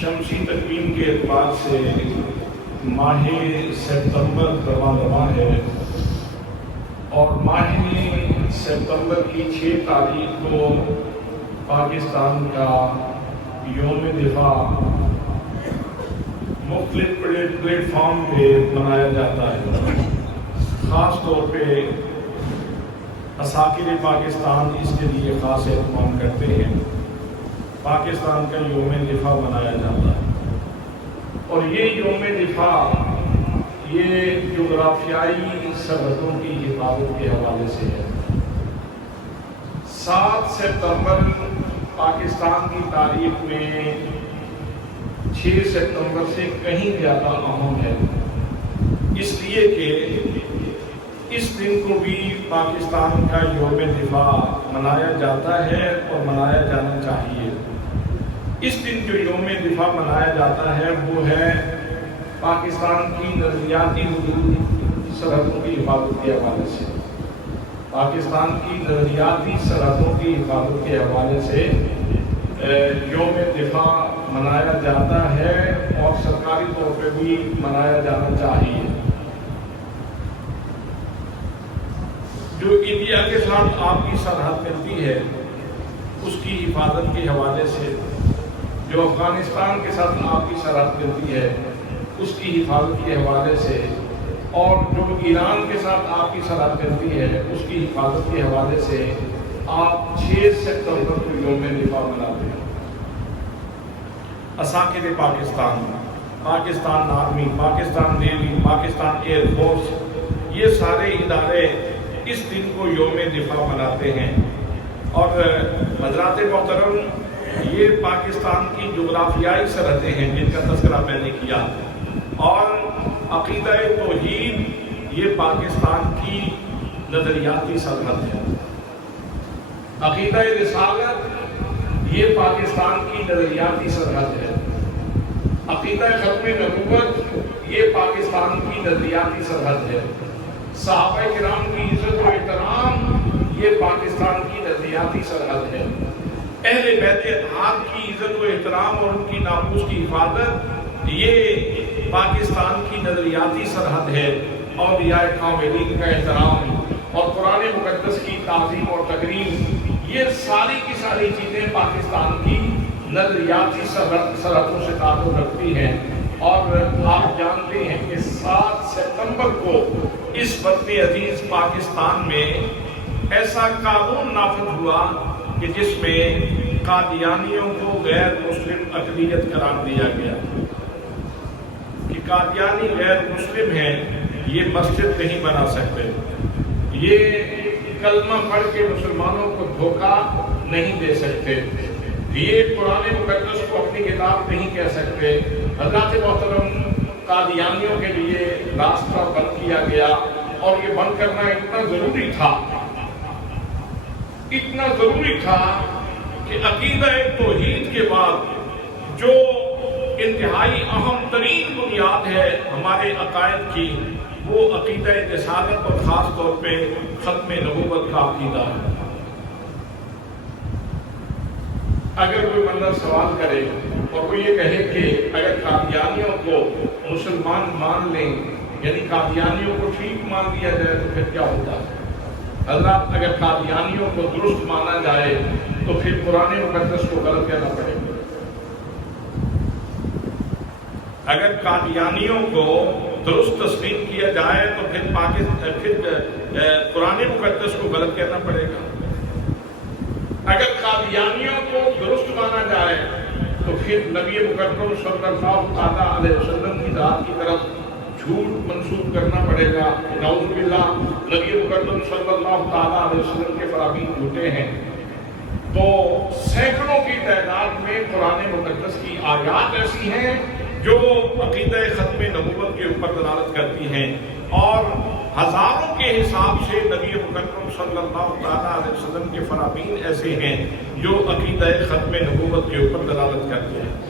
شمسی تقویم کے اعتبار سے ماہ ستمبر رواں ہے اور ماہ ستمبر کی 6 تاریخ کو پاکستان کا یوم دفاع مختلف پلیٹ فارم پہ منایا جاتا ہے۔ خاص طور پہ عساکر پاکستان اس کے لیے خاص اہتمام کرتے ہیں۔ پاکستان کا یوم دفاع منایا جاتا ہے اور یہ یوم دفاع یہ جغرافیائی سرحدوں کی حفاظت کے حوالے سے ہے۔ 7 ستمبر پاکستان کی تاریخ میں 6 ستمبر سے کہیں زیادہ اہم ہے، اس لیے کہ اس دن کو بھی پاکستان کا یوم دفاع منایا جاتا ہے اور منایا جانا چاہیے۔ اس دن جو یوم دفاع منایا جاتا ہے وہ ہے پاکستان کی نظریاتی حدود سرحدوں کی حفاظت کے حوالے سے۔ پاکستان کی نظریاتی سرحدوں کی حفاظت کے حوالے سے یوم دفاع منایا جاتا ہے اور سرکاری طور پہ بھی منایا جانا چاہیے۔ جو انڈیا کے ساتھ آپ کی سرحد ملتی ہے اس کی حفاظت کے حوالے سے، جو افغانستان کے ساتھ آپ کی سرحد ملتی ہے اس کی حفاظت کے حوالے سے، اور جو ایران کے ساتھ آپ کی سرحد ملتی ہے اس کی حفاظت کے حوالے سے آپ 6 ستمبر کو یوم دفاع مناتے ہیں۔ عساکر Pakistan, Pakistan army, Pakistan navy, Pakistan air force, یہ سارے ادارے اس دن کو یوم دفاع مناتے ہیں۔ اور حضرات محترم، یہ پاکستان کی جغرافیائی سرحدیں ہیں جن کا تذکرہ میں نے کیا، اور عقیدہ توحید یہ پاکستان کی نظریاتی سرحد ہے۔ عقیدہ رسالت یہ پاکستان کی نظریاتی سرحد ہے۔ عقیدہ ختم نبوت یہ پاکستان کی نظریاتی سرحد ہے۔ صحابہ کرام کی عزت و احترام یہ پاکستان کی نظریاتی سرحد ہے۔ اہل بیت اتحاد کی عزت و احترام اور ان کی ناموس کی حفاظت یہ پاکستان کی نظریاتی سرحد ہے۔ اولیاء کاملین کا احترام اور قرآن مقدس کی تعظیم اور تکریم، یہ ساری کی ساری چیزیں پاکستان کی نظریاتی سرحدوں سے تعلق رکھتی ہیں۔ اور آپ جانتے ہیں کہ 7 ستمبر کو اس وطن عزیز پاکستان میں ایسا قانون نافذ ہوا کہ جس میں قادیانیوں کو غیر مسلم اقلیت قرار دیا گیا کہ قادیانی غیر مسلم ہیں، یہ مسجد نہیں بنا سکتے، یہ کلمہ پڑھ کے مسلمانوں کو دھوکہ نہیں دے سکتے، یہ قرآن مقدس کو اپنی کتاب نہیں کہہ سکتے۔ حضرات محترم، قادیانیوں کے لیے راستہ بند کیا گیا، اور یہ بند کرنا اتنا ضروری تھا کہ عقیدہ توحید کے بعد جو انتہائی اہم ترین بنیاد ہے ہمارے عقائد کی، وہ عقیدہ رسالت اور خاص طور پہ ختم نبوت کا عقیدہ ہے۔ اگر کوئی بندہ سوال کرے اور وہ یہ کہے کہ اگر قادیانیوں کو مسلمان مان لیں، یعنی قادیانیوں کو ٹھیک مان دیا جائے تو پھر کیا ہوتا ہے؟ حضرات، اگر قادیانیوں کو درست مانا جائے تو پھر قرآن مقدس کو غلط کہنا پڑے گا۔ اگر قادیانیوں کو درست تسلیم کیا جائے تو پھر قرآن مقدس کو غلط کہنا پڑے گا۔ اگر قادیانیوں کو درست مانا جائے تو پھر نبی مکرم صلی اللہ علیہ وسلم کی ذات کی طرف جھوٹ منسوب کرنا پڑے گا۔ نعوذ باللہ، نبی مکرم صلی اللہ علیہ وسلم کے فرامین جھوٹے ہیں۔ تو سینکڑوں کی تعداد میں قرآن مقدس کی آیات ایسی ہیں جو عقیدہ ختم نبوت کے اوپر دلالت کرتی ہیں، اور ہزاروں کے حساب سے نبی مکرم صلی اللہ علیہ وسلم کے فرامین ایسے ہیں جو عقیدہ ختم نبوت کے اوپر دلالت کرتے ہیں۔